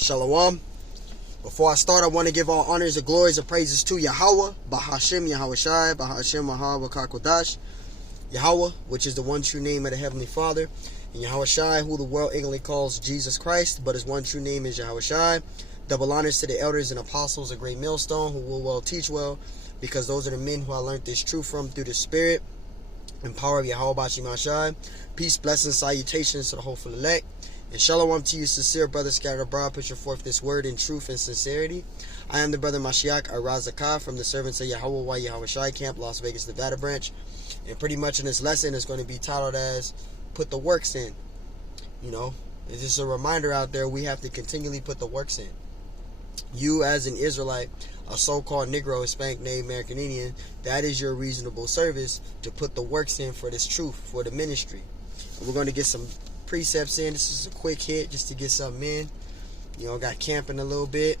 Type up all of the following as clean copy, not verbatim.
Shalom. Before I start, I want to give all honors and glories and praises to Yahweh, Bahashim Yahweh Shai, Bahashim Mahar Wakakodash, Yahweh, which is the one true name of the Heavenly Father, and Yahweh Shai, who the world ignorantly calls Jesus Christ, but his one true name is Yahweh Shai. Double honors to the elders and apostles, a great millstone, who will well teach well, because those are the men who I learned this truth from through the Spirit and power of Yahweh Bashim Shai. Peace, blessings, salutations to the hopeful elect. And shalom to you, sincere brothers scattered abroad, pushing forth this word in truth and sincerity. I am the brother Mashiach Arazakah from the Servants of Yahweh Y Yahweh Shai Camp, Las Vegas, Nevada branch. And pretty much in this lesson is going to be titled as Put the Works In. You know, it's just a reminder out there, we have to continually put the works in. You as an Israelite, a so-called Negro, Hispanic, Native American Indian, that is your reasonable service to put the works in for this truth, for the ministry. And we're going to get some precepts in. This is a quick hit just to get something in. You know, got camping a little bit.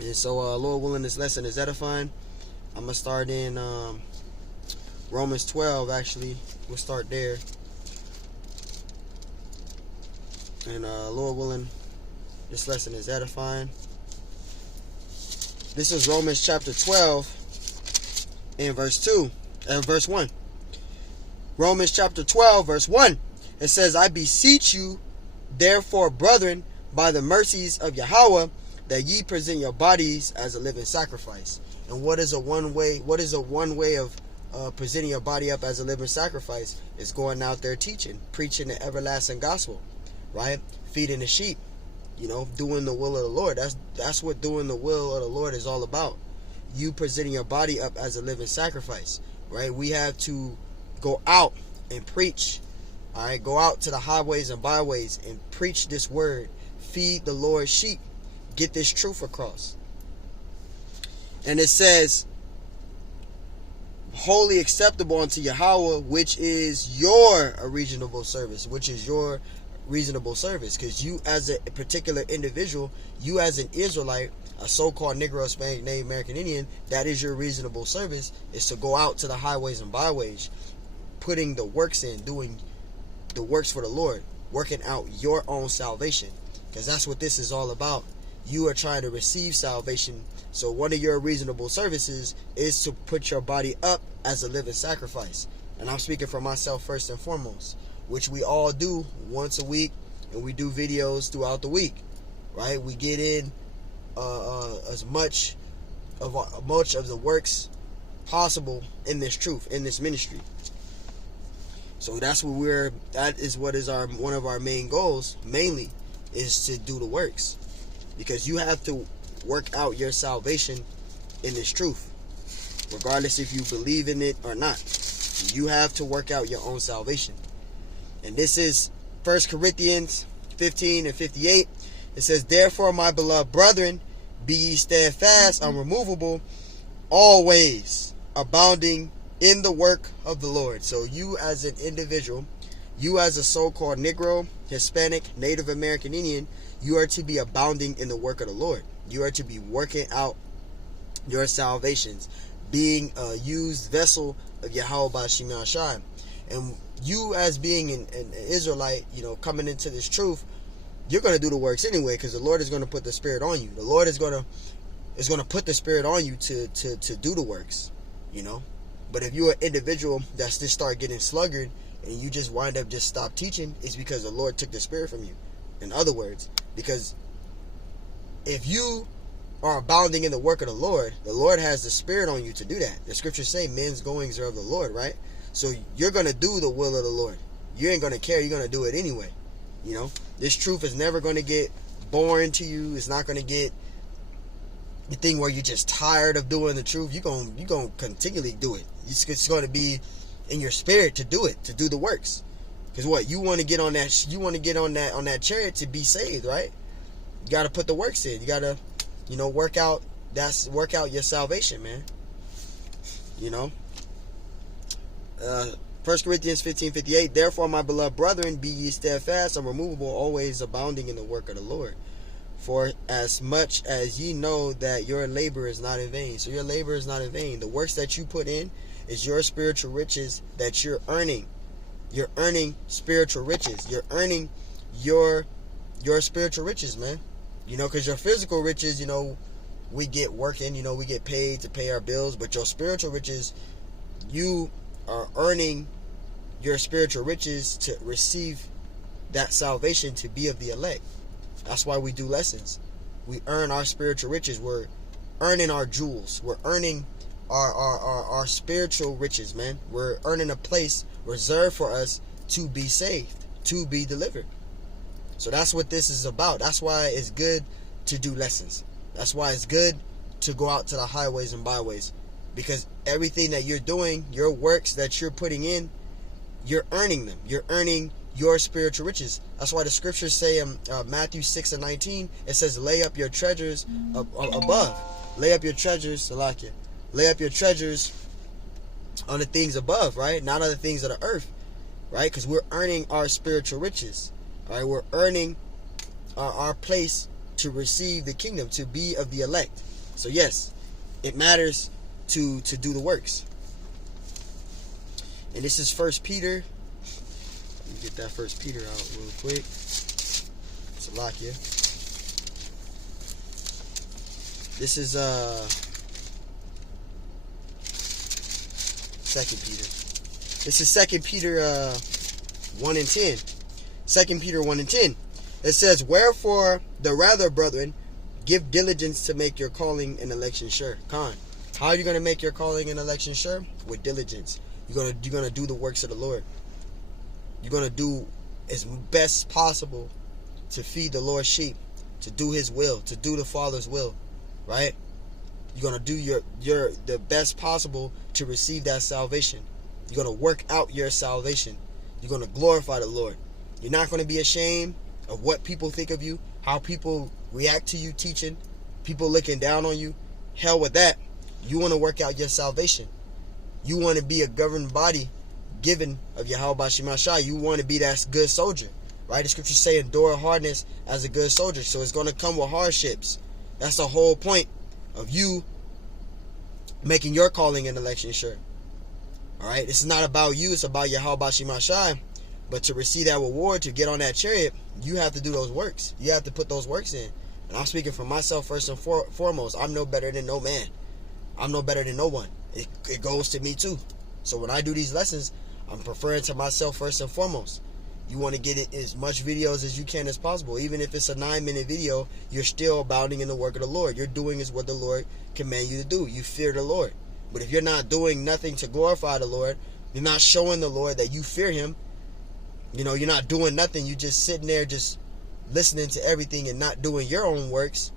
And so, Lord willing, this lesson is edifying. I'm going to start in Romans 12, actually. We'll start there. And Lord willing, this lesson is edifying. This is Romans chapter 12 and verse 2 and verse 1. Romans chapter 12, verse 1. It says, I beseech you, therefore, brethren, by the mercies of Yahweh, that ye present your bodies as a living sacrifice. And what is a one way of presenting your body up as a living sacrifice? Is going out there teaching, preaching the everlasting gospel, right? Feeding the sheep, you know, doing the will of the Lord. That's what doing the will of the Lord is all about. You presenting your body up as a living sacrifice, right? We have to go out and preach. All right, go out to the highways and byways and preach this word. Feed the Lord's sheep. Get this truth across. And it says, wholly acceptable unto Yahweh, which is your reasonable service. Which is your reasonable service. Because you as a particular individual, you as an Israelite, a so-called Negro, Hispanic, Native American Indian, that is your reasonable service, is to go out to the highways and byways, putting the works in, doing the works for the Lord, working out your own salvation, because that's what this is all about. You are trying to receive salvation, so one of your reasonable services is to put your body up as a living sacrifice. And I'm speaking for myself first and foremost, which we all do once a week, and we do videos throughout the week, right? We get in as much of the works possible in this truth, in this ministry. So that is what is one of our main goals, mainly, is to do the works. Because you have to work out your salvation in this truth. Regardless if you believe in it or not. You have to work out your own salvation. And this is 1 Corinthians 15 and 58. It says, therefore, my beloved brethren, be ye steadfast, unremovable, always abounding in the work of the Lord. So you as an individual, you as a so-called Negro, Hispanic, Native American Indian, you are to be abounding in the work of the Lord. You are to be working out your salvations, being a used vessel of Yahweh Bashim Shai. And you as being an Israelite, you know, coming into this truth, you're going to do the works anyway, because the Lord is going to put the Spirit on you. The Lord is going to put the Spirit on you to do the works, you know. But if you're an individual that's just start getting sluggard and you just wind up just stop teaching, it's because the Lord took the Spirit from you. In other words, because if you are abounding in the work of the Lord has the Spirit on you to do that. The scriptures say men's goings are of the Lord, right? So you're going to do the will of the Lord. You ain't going to care. You're going to do it anyway. You know, this truth is never going to get boring to you. It's not going to get the thing where you're just tired of doing the truth. You're going to continually do it. It's going to be in your spirit to do it, to do the works. Because what, you want to get on that chariot to be saved, right? You got to put the works in. You got to, you know, work out your salvation, man. You know. 1 Corinthians 15:58. Therefore, my beloved brethren, be ye steadfast, unremovable, always abounding in the work of the Lord. For as much as ye know that your labor is not in vain. So your labor is not in vain. The works that you put in is your spiritual riches that you're earning. You're earning spiritual riches. You're earning your spiritual riches, man. Because your physical riches, we get working, we get paid to pay our bills. But your spiritual riches, you are earning your spiritual riches to receive that salvation, to be of the elect. That's why we do lessons. We earn our spiritual riches. We're earning our jewels. We're earning our spiritual riches, man. We're earning a place reserved for us to be saved, to be delivered. So that's what this is about. That's why it's good to do lessons. That's why it's good to go out to the highways and byways. Because everything that you're doing, your works that you're putting in, you're earning them. You're earning your spiritual riches. That's why the scriptures say in Matthew 6:19, it says, lay up your treasures above. Lay up your treasures, Salakia. Lay up your treasures on the things above, right? Not on the things of the earth, right? Because we're earning our spiritual riches, right? We're earning our place to receive the kingdom, to be of the elect. So yes, it matters to do the works. And this is 1 Peter. Let me get that 1 Peter out real quick. Salakia. This is 2 Peter. This is 2 Peter 1 and 10. 2 Peter 1 and 10. It says, wherefore the rather, brethren, give diligence to make your calling and election sure. How are you going to make your calling and election sure? With diligence. You're gonna do the works of the Lord. You're gonna do as best possible to feed the Lord's sheep, to do His will, to do the Father's will, right? You're gonna do the best possible to receive that salvation. You're gonna work out your salvation. You're gonna glorify the Lord. You're not gonna be ashamed of what people think of you, how people react to you teaching, people looking down on you. Hell with that. You want to work out your salvation. You want to be a governed body given of Yahweh Shema Shai. You want to be that good soldier, right? The scriptures say endure hardness as a good soldier. So it's going to come with hardships. That's the whole point of you making your calling and election sure. All right, this is not about you. It's about Yahweh Shema Shai. But to receive that reward, to get on that chariot, you have to do those works. You have to put those works in. And I'm speaking for myself first and foremost. I'm no better than no man. I'm no better than no one. It goes to me too. So when I do these lessons, I'm preferring to myself first and foremost. You want to get it as much videos as you can as possible. Even if it's a 9-minute video, you're still abounding in the work of the Lord. You're doing is what the Lord command you to do. You fear the Lord. But if you're not doing nothing to glorify the Lord, you're not showing the Lord that you fear Him. You're not doing nothing. You're just sitting there just listening to everything and not doing your own works,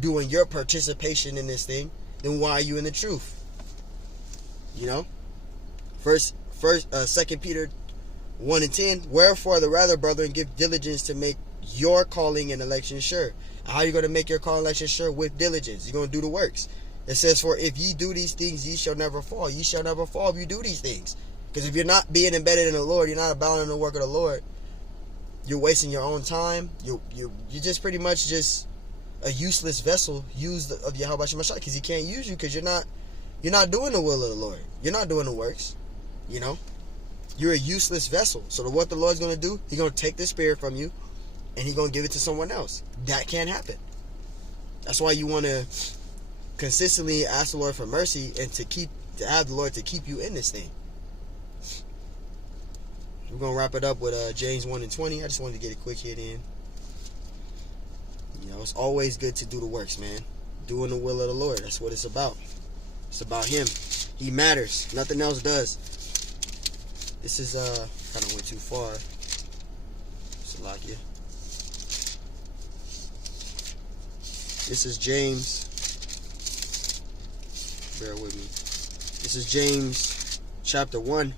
doing your participation in this thing, then why are you in the truth? 2 Peter 1 and 10, wherefore the rather, brethren, give diligence to make your calling and election sure. How are you going to make your calling and election sure? With diligence. You're going to do the works. It says, for if ye do these things, ye shall never fall. Ye shall never fall if you do these things. Because if you're not being embedded in the Lord, you're not abounding in the work of the Lord, you're wasting your own time. You're just pretty much just a useless vessel used of Yahweh Shema Shai, because He can't use you because you're not doing the will of the Lord. You're not doing the works. You're a useless vessel. So what the Lord's going to do, He's going to take the spirit from you and He's going to give it to someone else. That can't happen. That's why you want to consistently ask the Lord for mercy and to have the Lord to keep you in this thing. We're going to wrap it up with James 1 and 20. I just wanted to get a quick hit in. It's always good to do the works, man. Doing the will of the Lord. That's what it's about. It's about Him. He matters. Nothing else does. This is, kind of went too far. Salakia. This is James. Bear with me. This is James chapter 1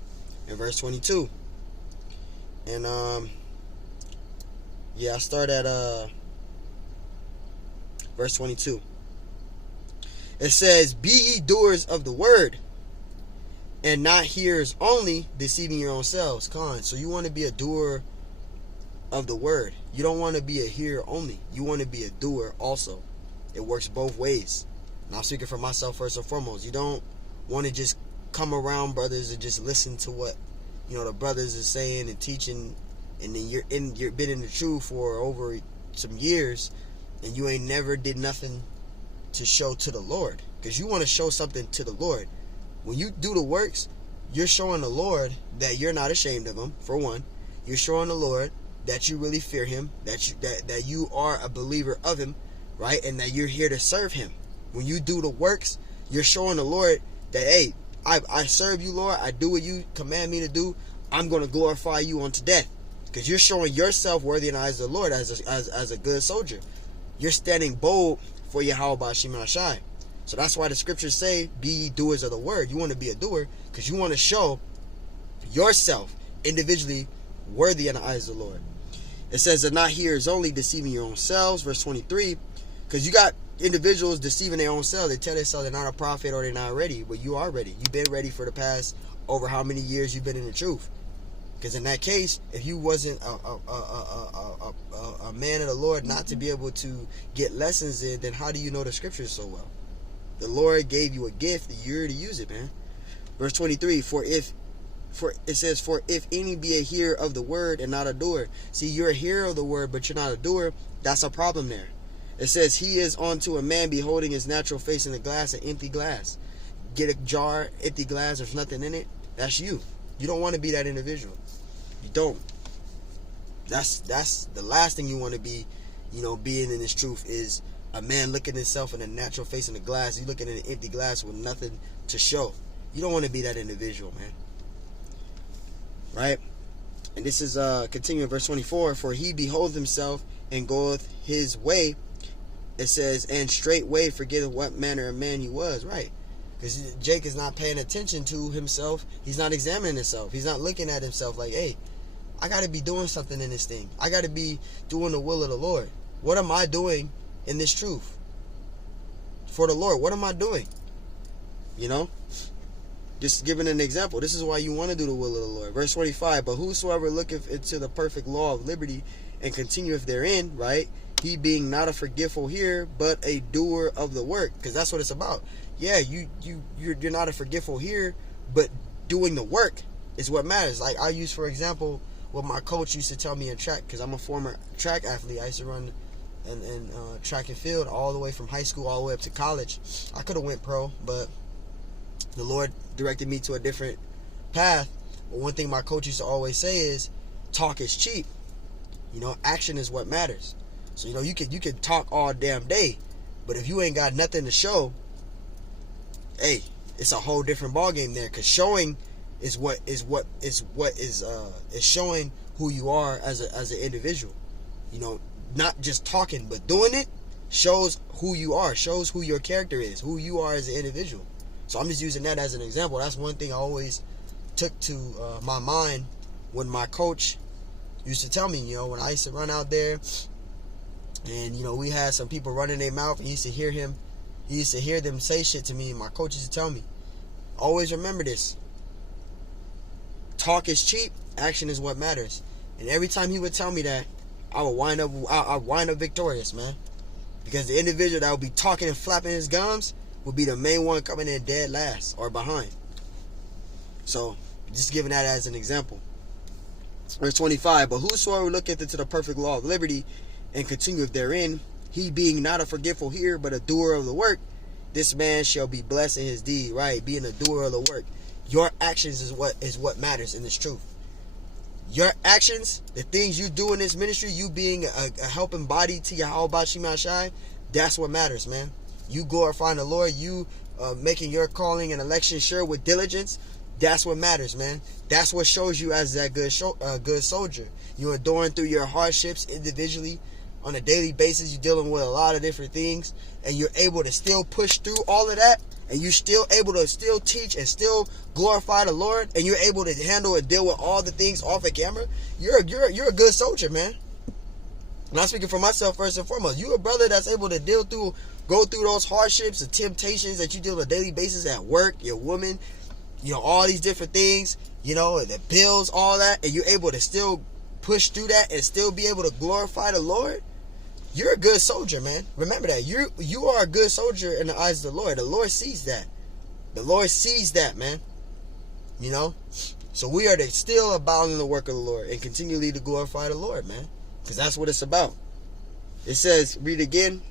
and verse 22. And, I start at, verse 22. It says, be ye doers of the word, and not hearers only, deceiving your own selves. So you want to be a doer of the word. You don't want to be a hearer only. You want to be a doer also. It works both ways. And I'm speaking for myself first and foremost. You don't want to just come around brothers and just listen to what the brothers are saying and teaching, and then you've been in the truth for over some years, and you ain't never did nothing to show to the Lord, because you want to show something to the Lord. When you do the works, you're showing the Lord that you're not ashamed of him, for one. You're showing the Lord that you really fear him, that you are a believer of him, right? And that you're here to serve him. When you do the works, you're showing the Lord that, hey, I serve you, Lord. I do what you command me to do. I'm going to glorify you unto death. Because you're showing yourself worthy in the eyes of the Lord as a good soldier. You're standing bold for Yahweh B'Shem Ashai. So that's why the scriptures say, be ye doers of the word. You want to be a doer because you want to show yourself individually worthy in the eyes of the Lord. It says that not hearers only, deceiving your own selves. Verse 23. Because you got individuals deceiving their own selves. They tell themselves they're not a prophet or they're not ready. But you are ready. You've been ready for the past over how many years you've been in the truth. Because in that case, if you wasn't a man of the Lord not to be able to get lessons in, then how do you know the scriptures so well? The Lord gave you a gift, you're to use it, man. Verse 23, for if any be a hearer of the word and not a doer. See, you're a hearer of the word, but you're not a doer. That's a problem there. It says, he is unto a man beholding his natural face in the glass, an empty glass. Get a jar, empty glass, there's nothing in it. That's you. You don't want to be that individual. You don't. That's the last thing you want to be, being in this truth is a man looking himself in a natural face in the glass. You're looking in an empty glass with nothing to show. You don't want to be that individual, man. Right? And this is continuing verse 24. For he beholdeth himself and goeth his way. It says, and straightway forgetteth what manner of man he was. Right? Because Jake is not paying attention to himself. He's not examining himself. He's not looking at himself like, hey, I got to be doing something in this thing. I got to be doing the will of the Lord. What am I doing in this truth? For the Lord, what am I doing? Just giving an example. This is why you want to do the will of the Lord. Verse 25, but whosoever looketh into the perfect law of liberty and continueth therein, right? He being not a forgetful hearer, but a doer of the work. Because that's what it's about. Yeah, you're not a forgetful hearer, but doing the work is what matters. Like I use, for example, what my coach used to tell me in track, because I'm a former track athlete. I used to run in track and field all the way from high school all the way up to college. I could have went pro, but the Lord directed me to a different path. But one thing my coach used to always say is, talk is cheap. Action is what matters. So you can talk all damn day, but if you ain't got nothing to show, hey, it's a whole different ballgame there. Because showing is showing who you are as an individual. Not just talking, but doing it shows who you are, shows who your character is, who you are as an individual. So I'm just using that as an example. That's one thing I always took to my mind when my coach used to tell me, when I used to run out there and, we had some people running their mouth and he used to hear them say shit to me. And my coach used to tell me, always remember this. Talk is cheap. Action is what matters. And every time he would tell me that, I would wind up victorious, man. Because the individual that would be talking and flapping his gums would be the main one coming in dead last or behind. So, just giving that as an example. Verse 25, but whosoever looketh into the perfect law of liberty and continueth therein, he being not a forgetful hearer, but a doer of the work, this man shall be blessed in his deed. Right? Being a doer of the work. Your actions is what matters in this truth. Your actions, the things you do in this ministry, you being a helping body to Yahweh B'Shem Ashai, that's what matters, man. You glorifying the Lord, you making your calling and election sure with diligence, that's what matters, man. That's what shows you as that good soldier. You're enduring through your hardships individually on a daily basis. You're dealing with a lot of different things, and you're able to still push through all of that, and you're still able to still teach and still glorify the Lord, and you're able to handle and deal with all the things off the camera. You're a good soldier, man. And I'm speaking for myself first and foremost. You a brother that's able to go through those hardships and temptations that you deal on a daily basis at work, your woman, all these different things, the bills, all that, and you're able to still push through that and still be able to glorify the Lord. You're a good soldier, man. Remember that. You are a good soldier in the eyes of the Lord. The Lord sees that. The Lord sees that, man. So we are to still abound in the work of the Lord and continually to glorify the Lord, man. Because that's what it's about. It says, read again,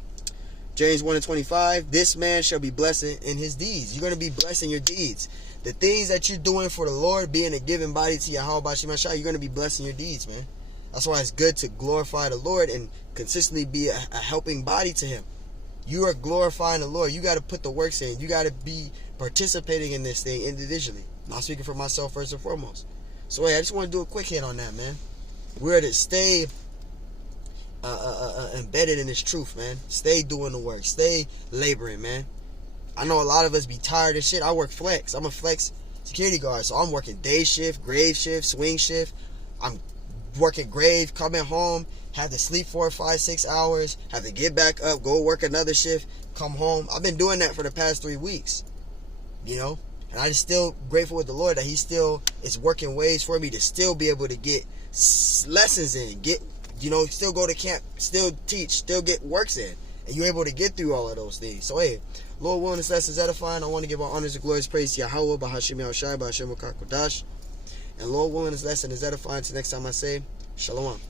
James 1:25, this man shall be blessed in his deeds. You're going to be blessed in your deeds. The things that you're doing for the Lord, being a given body to Yahweh Bashim Ashai, you're going to be blessed in your deeds, man. That's why it's good to glorify the Lord and consistently be a helping body to him. You are glorifying the Lord. You got to put the works in. You got to be participating in this thing individually. Not speaking for myself first and foremost. So, hey, I just want to do a quick hit on that, man. We're to stay embedded in this truth, man. Stay doing the work. Stay laboring, man. I know a lot of us be tired of shit. I work flex. I'm a flex security guard. So I'm working day shift, grave shift, swing shift. I'm working grave, coming home, have to sleep 4, 5, 6 hours, have to get back up, go work another shift, come home. I've been doing that for the past 3 weeks, you know? And I'm still grateful with the Lord that he still is working ways for me to still be able to get lessons in, get, you know, still go to camp, still teach, still get works in. And you're able to get through all of those things. So, hey, Lord willing, this lesson is edifying. I want to give all honors and glories, praise to Yahweh, Bahashim Yahushai, Bahashim Kodash. And Lord willing, this lesson is edifying. Until next time I say, Shalom.